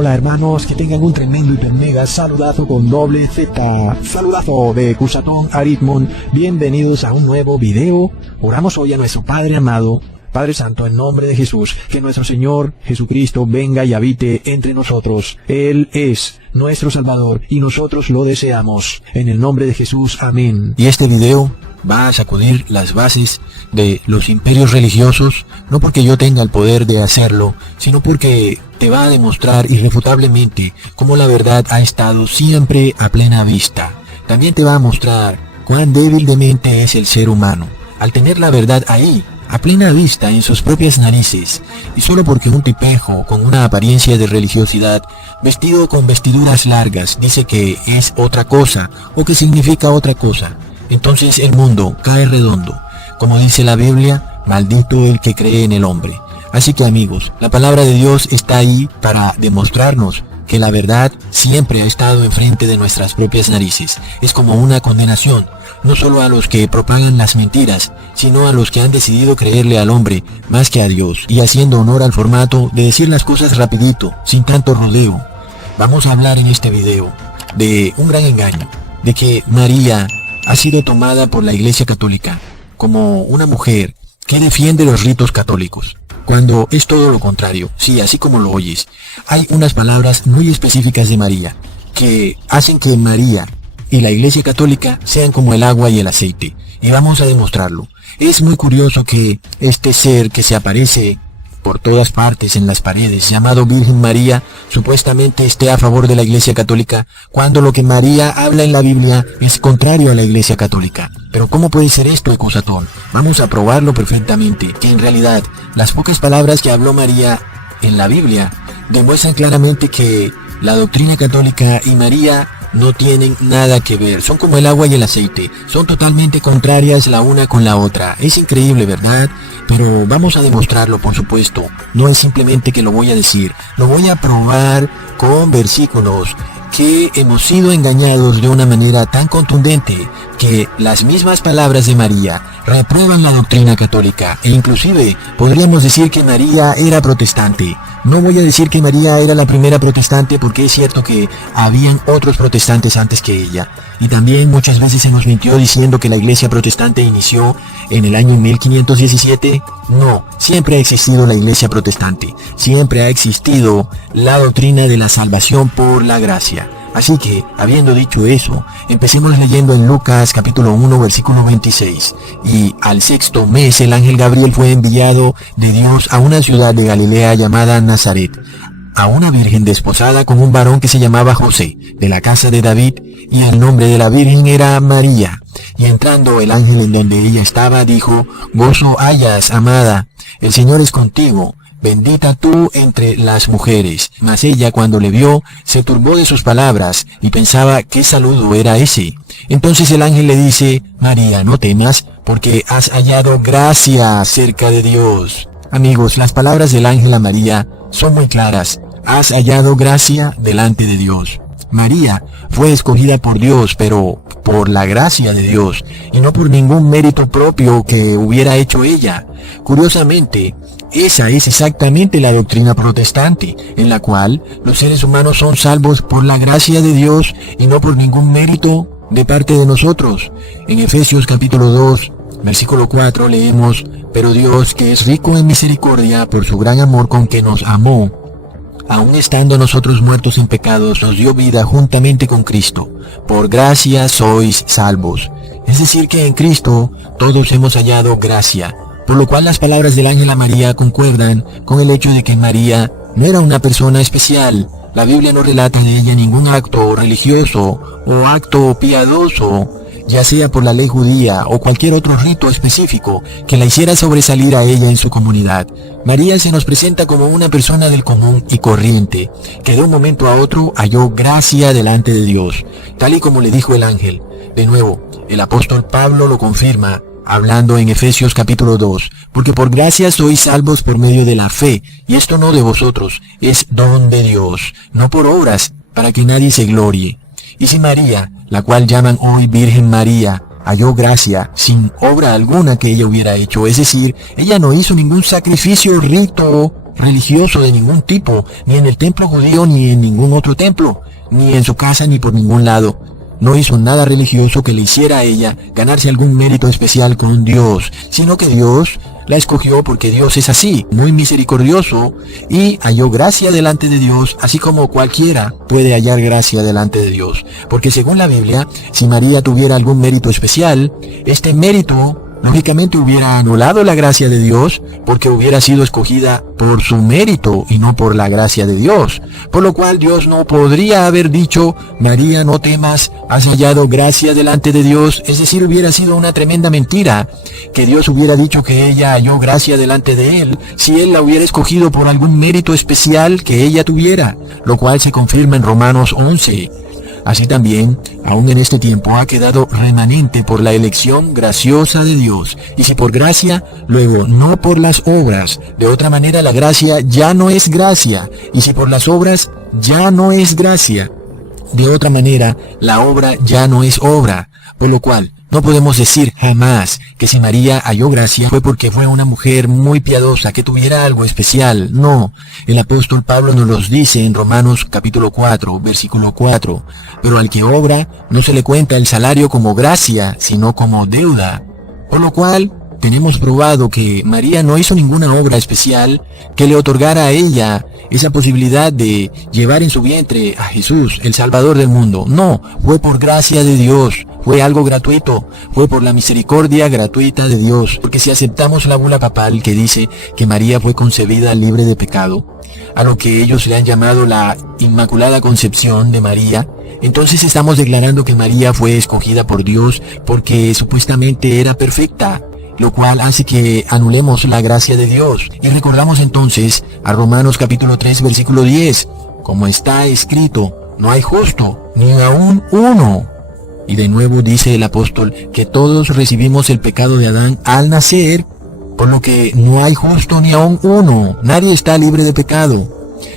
Hola hermanos, que tengan un tremendo hiper mega saludazo con doble Z, saludazo de Cusatón Aritmon, bienvenidos a un nuevo video. Oramos hoy a nuestro Padre amado, Padre Santo, en nombre de Jesús, que nuestro Señor Jesucristo venga y habite entre nosotros. Él es nuestro Salvador y nosotros lo deseamos. En el nombre de Jesús, amén. Y este video va a sacudir las bases de los imperios religiosos, no porque yo tenga el poder de hacerlo, sino porque te va a demostrar irrefutablemente cómo la verdad ha estado siempre a plena vista. También te va a mostrar cuán débil de mente es el ser humano, al tener la verdad ahí, a plena vista en sus propias narices, y solo porque un tipejo con una apariencia de religiosidad, vestido con vestiduras largas, dice que es otra cosa, o que significa otra cosa, entonces el mundo cae redondo. Como dice la Biblia, maldito el que cree en el hombre. Así que amigos, la palabra de Dios está ahí para demostrarnos que la verdad siempre ha estado enfrente de nuestras propias narices. Es como una condenación, no solo a los que propagan las mentiras, sino a los que han decidido creerle al hombre más que a Dios, y haciendo honor al formato de decir las cosas rapidito, sin tanto rodeo. Vamos a hablar en este video de un gran engaño, de que María ha sido tomada por la Iglesia Católica como una mujer que defiende los ritos católicos, cuando es todo lo contrario. Sí, así como lo oyes, hay unas palabras muy específicas de María que hacen que María y la Iglesia Católica sean como el agua y el aceite, y vamos a demostrarlo. Es muy curioso que este ser que se aparece por todas partes en las paredes, llamado Virgen María, supuestamente esté a favor de la Iglesia Católica, cuando lo que María habla en la Biblia es contrario a la Iglesia Católica. Pero ¿cómo puede ser esto, Ecosatón? Vamos a probarlo perfectamente, que en realidad las pocas palabras que habló María en la Biblia demuestran claramente que la doctrina católica y María no tienen nada que ver, son como el agua y el aceite, son totalmente contrarias la una con la otra. Es increíble, ¿verdad? Pero vamos a demostrarlo, por supuesto. No es simplemente que lo voy a decir, lo voy a probar con versículos, que hemos sido engañados de una manera tan contundente que las mismas palabras de María reprueban la doctrina católica, e inclusive podríamos decir que María era protestante. No voy a decir que María era la primera protestante, porque es cierto que habían otros protestantes antes que ella, y también muchas veces se nos mintió diciendo que la iglesia protestante inició en el año 1517. No, siempre ha existido la iglesia protestante, siempre ha existido la doctrina de la salvación por la gracia. Así que, habiendo dicho eso, empecemos leyendo en Lucas capítulo 1 versículo 26. Y al sexto mes el ángel Gabriel fue enviado de Dios a una ciudad de Galilea llamada Nazaret, a una virgen desposada con un varón que se llamaba José, de la casa de David, y el nombre de la virgen era María. Y entrando el ángel en donde ella estaba, dijo: Gozo hayas, amada, el Señor es contigo. Bendita tú entre las mujeres. Mas ella, cuando le vio, se turbó de sus palabras, y pensaba qué saludo era ese. Entonces el ángel le dice: María, no temas, porque has hallado gracia cerca de Dios. Amigos, las palabras del ángel a María son muy claras. Has hallado gracia delante de Dios. María fue escogida por Dios, pero por la gracia de Dios, y no por ningún mérito propio que hubiera hecho ella. Curiosamente, esa es exactamente la doctrina protestante, en la cual los seres humanos son salvos por la gracia de Dios y no por ningún mérito de parte de nosotros. En Efesios capítulo 2, versículo 4 leemos: Pero Dios, que es rico en misericordia, por su gran amor con que nos amó, aun estando nosotros muertos en pecados, nos dio vida juntamente con Cristo. Por gracia sois salvos. Es decir, que en Cristo todos hemos hallado gracia. Por lo cual las palabras del ángel a María concuerdan con el hecho de que María no era una persona especial. La Biblia no relata de ella ningún acto religioso o acto piadoso, ya sea por la ley judía o cualquier otro rito específico que la hiciera sobresalir a ella en su comunidad. María se nos presenta como una persona del común y corriente, que de un momento a otro halló gracia delante de Dios, tal y como le dijo el ángel. De nuevo, el apóstol Pablo lo confirma, hablando en Efesios capítulo 2, porque por gracia sois salvos por medio de la fe, y esto no de vosotros, es don de Dios, no por obras, para que nadie se glorie. Y si María, la cual llaman hoy Virgen María, halló gracia sin obra alguna que ella hubiera hecho, es decir, ella no hizo ningún sacrificio, rito religioso de ningún tipo, ni en el templo judío, ni en ningún otro templo, ni en su casa, ni por ningún lado. No hizo nada religioso que le hiciera a ella ganarse algún mérito especial con Dios, sino que Dios la escogió porque Dios es así, muy misericordioso, y halló gracia delante de Dios, así como cualquiera puede hallar gracia delante de Dios. Porque según la Biblia, si María tuviera algún mérito especial, este mérito lógicamente hubiera anulado la gracia de Dios, porque hubiera sido escogida por su mérito y no por la gracia de Dios. Por lo cual Dios no podría haber dicho: María, no temas, has hallado gracia delante de Dios. Es decir, hubiera sido una tremenda mentira que Dios hubiera dicho que ella halló gracia delante de Él, si Él la hubiera escogido por algún mérito especial que ella tuviera, lo cual se confirma en Romanos 11. Así también, aún en este tiempo ha quedado remanente por la elección graciosa de Dios. Y si por gracia, luego no por las obras. De otra manera la gracia ya no es gracia. Y si por las obras, ya no es gracia. De otra manera, la obra ya no es obra. Por lo cual, no podemos decir jamás que si María halló gracia fue porque fue una mujer muy piadosa, que tuviera algo especial. No, el apóstol Pablo nos los dice en Romanos capítulo 4, versículo 4. Pero al que obra, no se le cuenta el salario como gracia, sino como deuda. Por lo cual, tenemos probado que María no hizo ninguna obra especial que le otorgara a ella esa posibilidad de llevar en su vientre a Jesús, el Salvador del mundo. No, fue por gracia de Dios, fue algo gratuito, fue por la misericordia gratuita de Dios. Porque si aceptamos la bula papal que dice que María fue concebida libre de pecado, a lo que ellos le han llamado la Inmaculada Concepción de María, entonces estamos declarando que María fue escogida por Dios porque supuestamente era perfecta, lo cual hace que anulemos la gracia de Dios. Y recordamos entonces a Romanos capítulo 3, versículo 10, como está escrito: no hay justo, ni aún uno. Y de nuevo dice el apóstol que todos recibimos el pecado de Adán al nacer, por lo que no hay justo ni aún uno. Nadie está libre de pecado.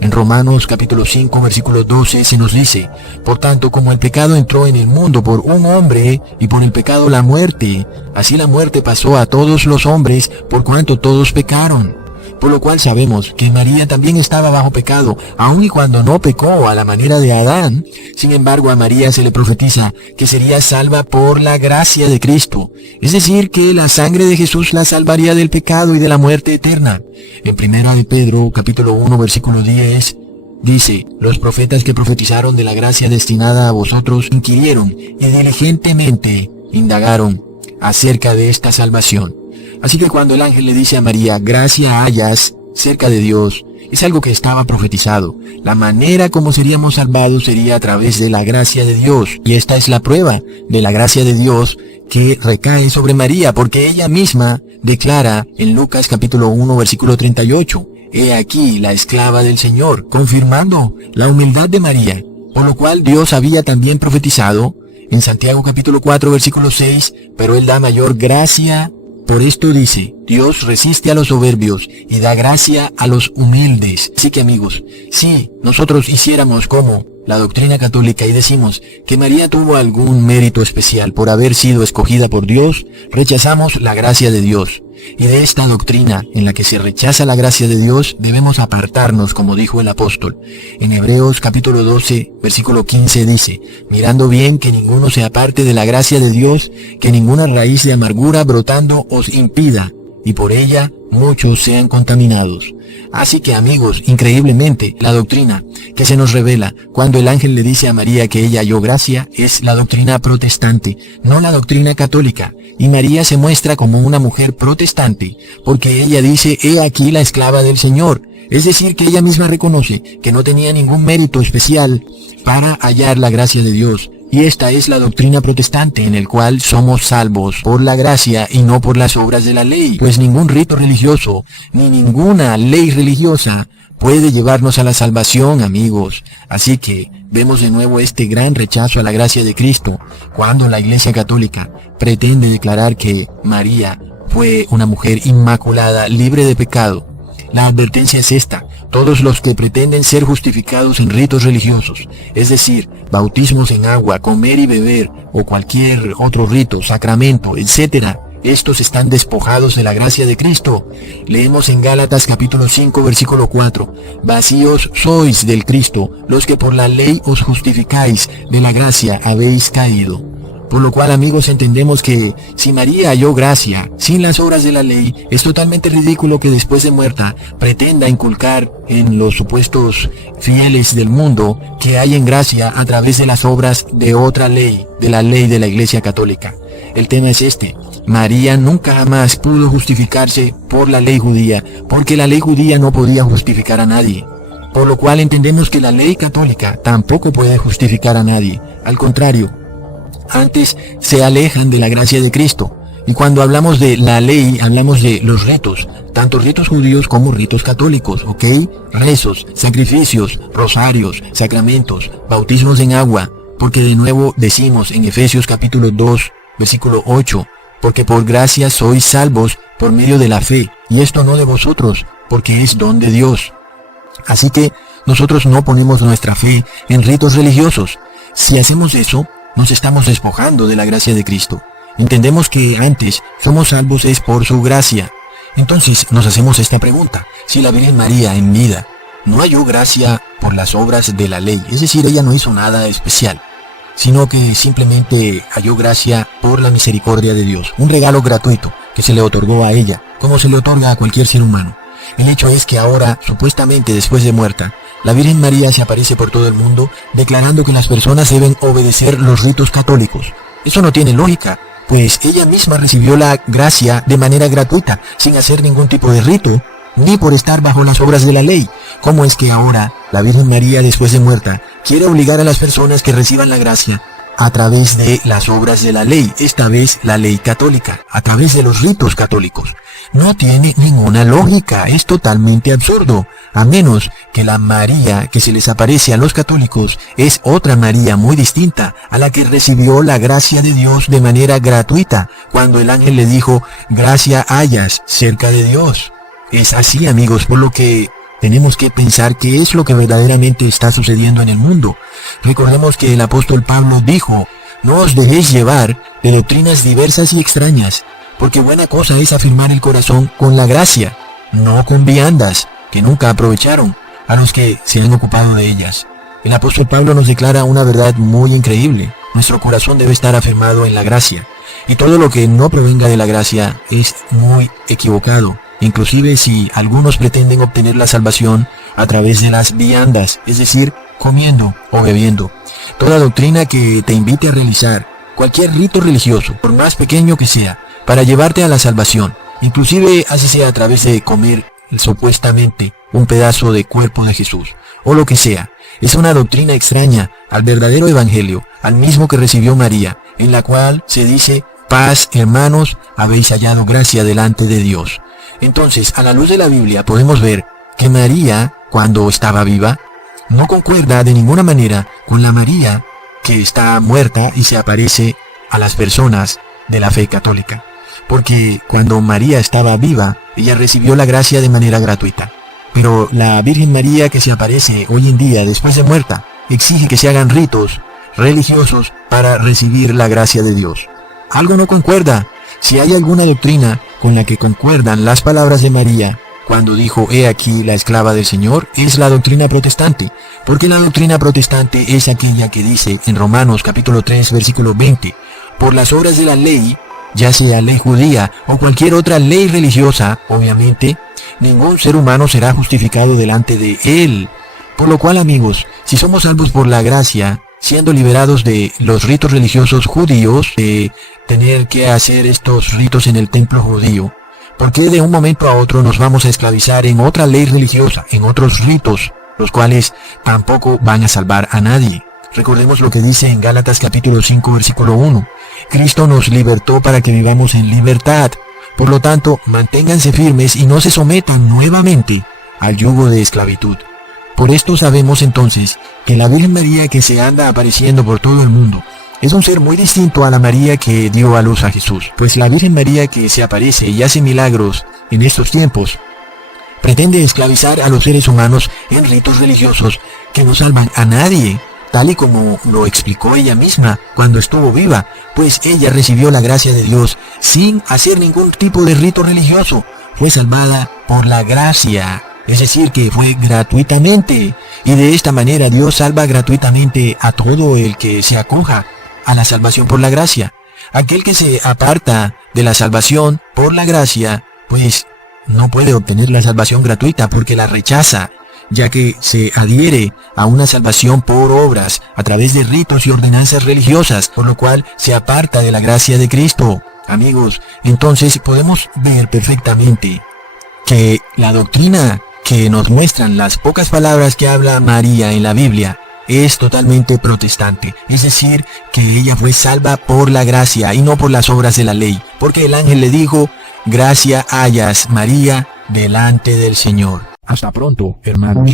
En Romanos capítulo 5, versículo 12 se nos dice: por tanto, como el pecado entró en el mundo por un hombre, y por el pecado la muerte, así la muerte pasó a todos los hombres, por cuanto todos pecaron. Por lo cual sabemos que María también estaba bajo pecado, aun y cuando no pecó a la manera de Adán. Sin embargo, a María se le profetiza que sería salva por la gracia de Cristo. Es decir, que la sangre de Jesús la salvaría del pecado y de la muerte eterna. En 1 de Pedro, capítulo 1, versículo 10, dice: los profetas que profetizaron de la gracia destinada a vosotros inquirieron y diligentemente indagaron acerca de esta salvación. Así que cuando el ángel le dice a María: gracia hallas cerca de Dios, es algo que estaba profetizado. La manera como seríamos salvados sería a través de la gracia de Dios. Y esta es la prueba de la gracia de Dios que recae sobre María, porque ella misma declara en Lucas capítulo 1, versículo 38, he aquí la esclava del Señor, confirmando la humildad de María. Por lo cual Dios había también profetizado en Santiago capítulo 4, versículo 6, pero Él da mayor gracia. Por esto dice: Dios resiste a los soberbios y da gracia a los humildes. Así que amigos, si nosotros hiciéramos como la doctrina católica y decimos que María tuvo algún mérito especial por haber sido escogida por Dios, rechazamos la gracia de Dios. Y de esta doctrina en la que se rechaza la gracia de Dios debemos apartarnos, como dijo el apóstol. En Hebreos capítulo 12, versículo 15 dice: mirando bien que ninguno se aparte de la gracia de Dios, que ninguna raíz de amargura brotando os impida, y por ella muchos sean contaminados. Así que amigos, increíblemente, la doctrina que se nos revela cuando el ángel le dice a María que ella halló gracia es la doctrina protestante, no la doctrina católica. Y María se muestra como una mujer protestante, porque ella dice: he aquí la esclava del Señor. Es decir, que ella misma reconoce que no tenía ningún mérito especial para hallar la gracia de Dios. Y esta es la doctrina protestante, en el cual somos salvos por la gracia y no por las obras de la ley. Pues ningún rito religioso, ni ninguna ley religiosa puede llevarnos a la salvación, amigos. Así que vemos de nuevo este gran rechazo a la gracia de Cristo, cuando la Iglesia Católica pretende declarar que María fue una mujer inmaculada, libre de pecado. La advertencia es esta: todos los que pretenden ser justificados en ritos religiosos, es decir, bautismos en agua, comer y beber, o cualquier otro rito, sacramento, etc., estos están despojados de la gracia de Cristo. Leemos en Gálatas capítulo 5 versículo 4, vacíos sois del Cristo, los que por la ley os justificáis, de la gracia habéis caído. Por lo cual, amigos, entendemos que si María halló gracia sin las obras de la ley, es totalmente ridículo que después de muerta pretenda inculcar en los supuestos fieles del mundo que hay en gracia a través de las obras de otra ley, de la ley de la Iglesia Católica. El tema es este: María nunca jamás pudo justificarse por la ley judía, porque la ley judía no podía justificar a nadie. Por lo cual entendemos que la ley católica tampoco puede justificar a nadie. Al contrario, antes se alejan de la gracia de Cristo. Y cuando hablamos de la ley, hablamos de los ritos, tanto ritos judíos como ritos católicos, ¿ok? Rezos, sacrificios, rosarios, sacramentos, bautismos en agua, porque de nuevo decimos en Efesios capítulo 2, versículo 8, porque por gracia sois salvos por medio de la fe, y esto no de vosotros, porque es don de Dios. Así que nosotros no ponemos nuestra fe en ritos religiosos. Si hacemos eso, nos estamos despojando de la gracia de Cristo. Entendemos que antes somos salvos es por su gracia. Entonces nos hacemos esta pregunta: si la Virgen María en vida no halló gracia por las obras de la ley, es decir, ella no hizo nada especial, sino que simplemente halló gracia por la misericordia de Dios, un regalo gratuito que se le otorgó a ella, como se le otorga a cualquier ser humano. El hecho es que ahora, supuestamente después de muerta, la Virgen María se aparece por todo el mundo declarando que las personas deben obedecer los ritos católicos. Eso no tiene lógica, pues ella misma recibió la gracia de manera gratuita, sin hacer ningún tipo de rito, ni por estar bajo las obras de la ley. ¿Cómo es que ahora la Virgen María, después de muerta, quiere obligar a las personas que reciban la gracia a través de las obras de la ley, esta vez la ley católica, a través de los ritos católicos? No tiene ninguna lógica, es totalmente absurdo, a menos que la María que se les aparece a los católicos es otra María muy distinta, a la que recibió la gracia de Dios de manera gratuita, cuando el ángel le dijo: gracia hallas cerca de Dios. Es así, amigos, por lo que tenemos que pensar qué es lo que verdaderamente está sucediendo en el mundo. Recordemos que el apóstol Pablo dijo: no os dejéis llevar de doctrinas diversas y extrañas, porque buena cosa es afirmar el corazón con la gracia, no con viandas, que nunca aprovecharon a los que se han ocupado de ellas. El apóstol Pablo nos declara una verdad muy increíble: nuestro corazón debe estar afirmado en la gracia, y todo lo que no provenga de la gracia es muy equivocado. Inclusive si algunos pretenden obtener la salvación a través de las viandas, es decir, comiendo o bebiendo. Toda doctrina que te invite a realizar cualquier rito religioso, por más pequeño que sea, para llevarte a la salvación, inclusive así sea a través de comer supuestamente un pedazo de cuerpo de Jesús, o lo que sea, es una doctrina extraña al verdadero evangelio, al mismo que recibió María, en la cual se dice: paz, hermanos, habéis hallado gracia delante de Dios. Entonces, a la luz de la Biblia podemos ver que María, cuando estaba viva, no concuerda de ninguna manera con la María que está muerta y se aparece a las personas de la fe católica. Porque cuando María estaba viva, ella recibió la gracia de manera gratuita. Pero la Virgen María que se aparece hoy en día, después de muerta, exige que se hagan ritos religiosos para recibir la gracia de Dios. Algo no concuerda. Si hay alguna doctrina con la que concuerdan las palabras de María cuando dijo: he aquí la esclava del Señor, es la doctrina protestante, porque la doctrina protestante es aquella que dice en Romanos capítulo 3 versículo 20: por las obras de la ley, ya sea ley judía o cualquier otra ley religiosa, obviamente, ningún ser humano será justificado delante de él. Por lo cual, amigos, si somos salvos por la gracia, siendo liberados de los ritos religiosos judíos, de tener que hacer estos ritos en el templo judío, ¿por qué de un momento a otro nos vamos a esclavizar en otra ley religiosa, en otros ritos, los cuales tampoco van a salvar a nadie? Recordemos lo que dice en Gálatas capítulo 5 versículo 1. Cristo nos libertó para que vivamos en libertad. Por lo tanto, manténganse firmes y no se sometan nuevamente al yugo de esclavitud. Por esto sabemos entonces que la Virgen María que se anda apareciendo por todo el mundo es un ser muy distinto a la María que dio a luz a Jesús. Pues la Virgen María que se aparece y hace milagros en estos tiempos pretende esclavizar a los seres humanos en ritos religiosos que no salvan a nadie, tal y como lo explicó ella misma cuando estuvo viva, pues ella recibió la gracia de Dios sin hacer ningún tipo de rito religioso. Fue salvada por la gracia, es decir, que fue gratuitamente. Y de esta manera Dios salva gratuitamente a todo el que se acoja a la salvación por la gracia. Aquel que se aparta de la salvación por la gracia, pues no puede obtener la salvación gratuita porque la rechaza, ya que se adhiere a una salvación por obras a través de ritos y ordenanzas religiosas, por lo cual se aparta de la gracia de Cristo. Amigos, entonces podemos ver perfectamente que la doctrina que nos muestran las pocas palabras que habla María en la Biblia es totalmente protestante, es decir, que ella fue salva por la gracia y no por las obras de la ley, porque el ángel le dijo: gracia hayas, María, delante del Señor. Hasta pronto, hermanos.